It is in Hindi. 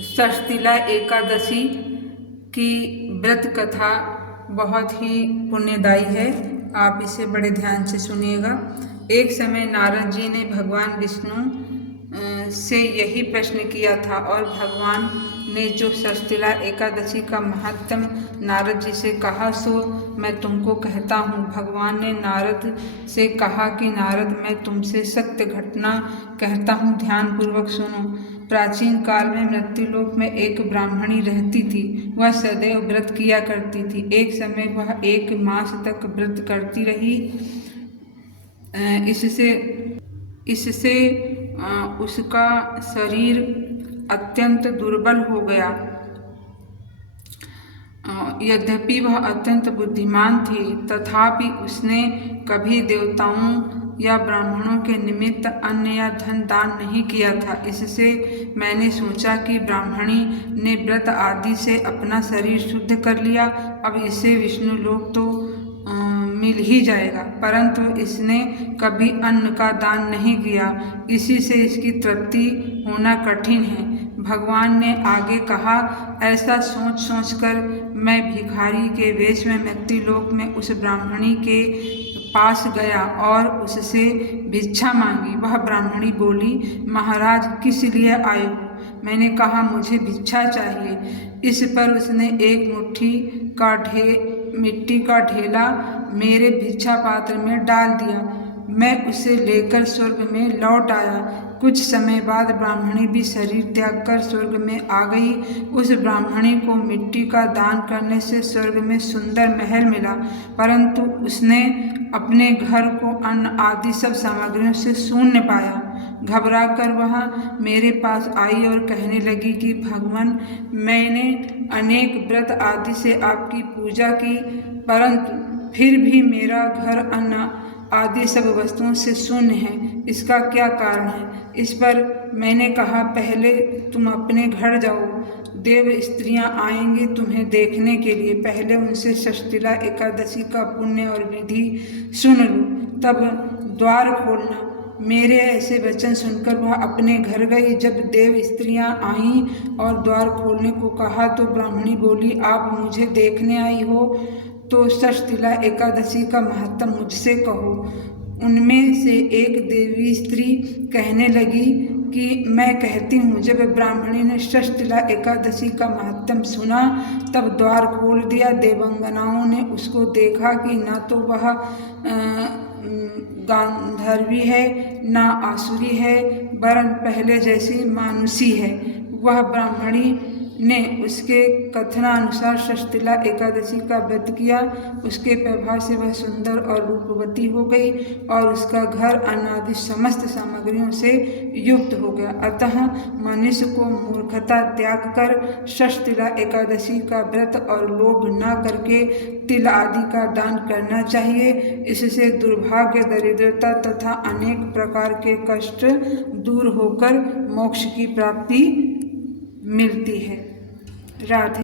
षष्ठीला एकादशी की व्रत कथा बहुत ही पुण्यदायी है। आप इसे बड़े ध्यान से सुनिएगा। एक समय नारद जी ने भगवान विष्णु से यही प्रश्न किया था और भगवान ने जो षष्ठीला एकादशी का महत्व नारद जी से कहा सो मैं तुमको कहता हूँ। भगवान ने नारद से कहा कि नारद, मैं तुमसे सत्य घटना कहता हूँ, ध्यान पूर्वक सुनो। प्राचीन काल में मृत्युलोक में एक ब्राह्मणी रहती थी। वह सदैव व्रत किया करती थी। एक समय वह 1 मास तक व्रत करती रही। इससे उसका शरीर अत्यंत दुर्बल हो गया। यद्यपि वह अत्यंत बुद्धिमान थी, तथापि उसने कभी देवताओं या ब्राह्मणों के निमित्त अन्न या धन दान नहीं किया था। इससे मैंने सोचा कि ब्राह्मणी ने व्रत आदि से अपना शरीर शुद्ध कर लिया, अब इसे विष्णु लोक तो मिल ही जाएगा, परंतु इसने कभी अन्न का दान नहीं किया। इसी से इसकी तृप्ति होना कठिन है। भगवान ने आगे कहा, ऐसा सोच सोचकर मैं भिखारी के वेश में मृत्युलोक में उस ब्राह्मणी के पास गया और उससे भिक्षा मांगी। वह ब्राह्मणी बोली, महाराज किस लिए आए हो? मैंने कहा, मुझे भिक्षा चाहिए। इस पर उसने एक मुट्ठी का मिट्टी का ढेला मेरे भिक्षा पात्र में डाल दिया। मैं उसे लेकर स्वर्ग में लौट आया। कुछ समय बाद ब्राह्मणी भी शरीर त्याग कर स्वर्ग में आ गई। उस ब्राह्मणी को मिट्टी का दान करने से स्वर्ग में सुंदर महल मिला, परंतु उसने अपने घर को अन्न आदि सब सामग्रियों से शून्य पाया। घबरा कर वह मेरे पास आई और कहने लगी कि भगवान, मैंने अनेक व्रत आदि से आपकी पूजा की, परंतु फिर भी मेरा घर अन्न आदि सब वस्तुओं से शून्य है। इसका क्या कारण है? इस पर मैंने कहा, पहले तुम अपने घर जाओ, देव स्त्रियां आएंगी तुम्हें देखने के लिए। पहले उनसे षष्ठीला एकादशी का पुण्य और विधि सुन लो, तब द्वार खोलना। मेरे ऐसे वचन सुनकर वह अपने घर गई। जब देव स्त्रियां आईं और द्वार खोलने को कहा तो ब्राह्मणी बोली, आप मुझे देखने आई हो तो षष्ठीला एकादशी का महत्व मुझसे कहो। उनमें से एक देवी स्त्री कहने लगी कि मैं कहती हूँ। जब ब्राह्मणी ने षष्ठीला एकादशी का महत्व सुना तब द्वार खोल दिया। देवांगनाओं ने उसको देखा कि न तो वह गांधर्वी है न आसुरी है, वरन पहले जैसी मानुषी है। वह ब्राह्मणी ने उसके कथनानुसार षष्ठीला एकादशी का व्रत किया। उसके प्रभाव से वह सुंदर और रूपवती हो गई और उसका घर अनादि समस्त सामग्रियों से युक्त हो गया। अतः मनुष्य को मूर्खता त्याग कर षष्ठीला एकादशी का व्रत और लोभ न करके तिल आदि का दान करना चाहिए। इससे दुर्भाग्य, दरिद्रता तथा अनेक प्रकार के कष्ट दूर होकर मोक्ष की प्राप्ति मिलती है। राधे।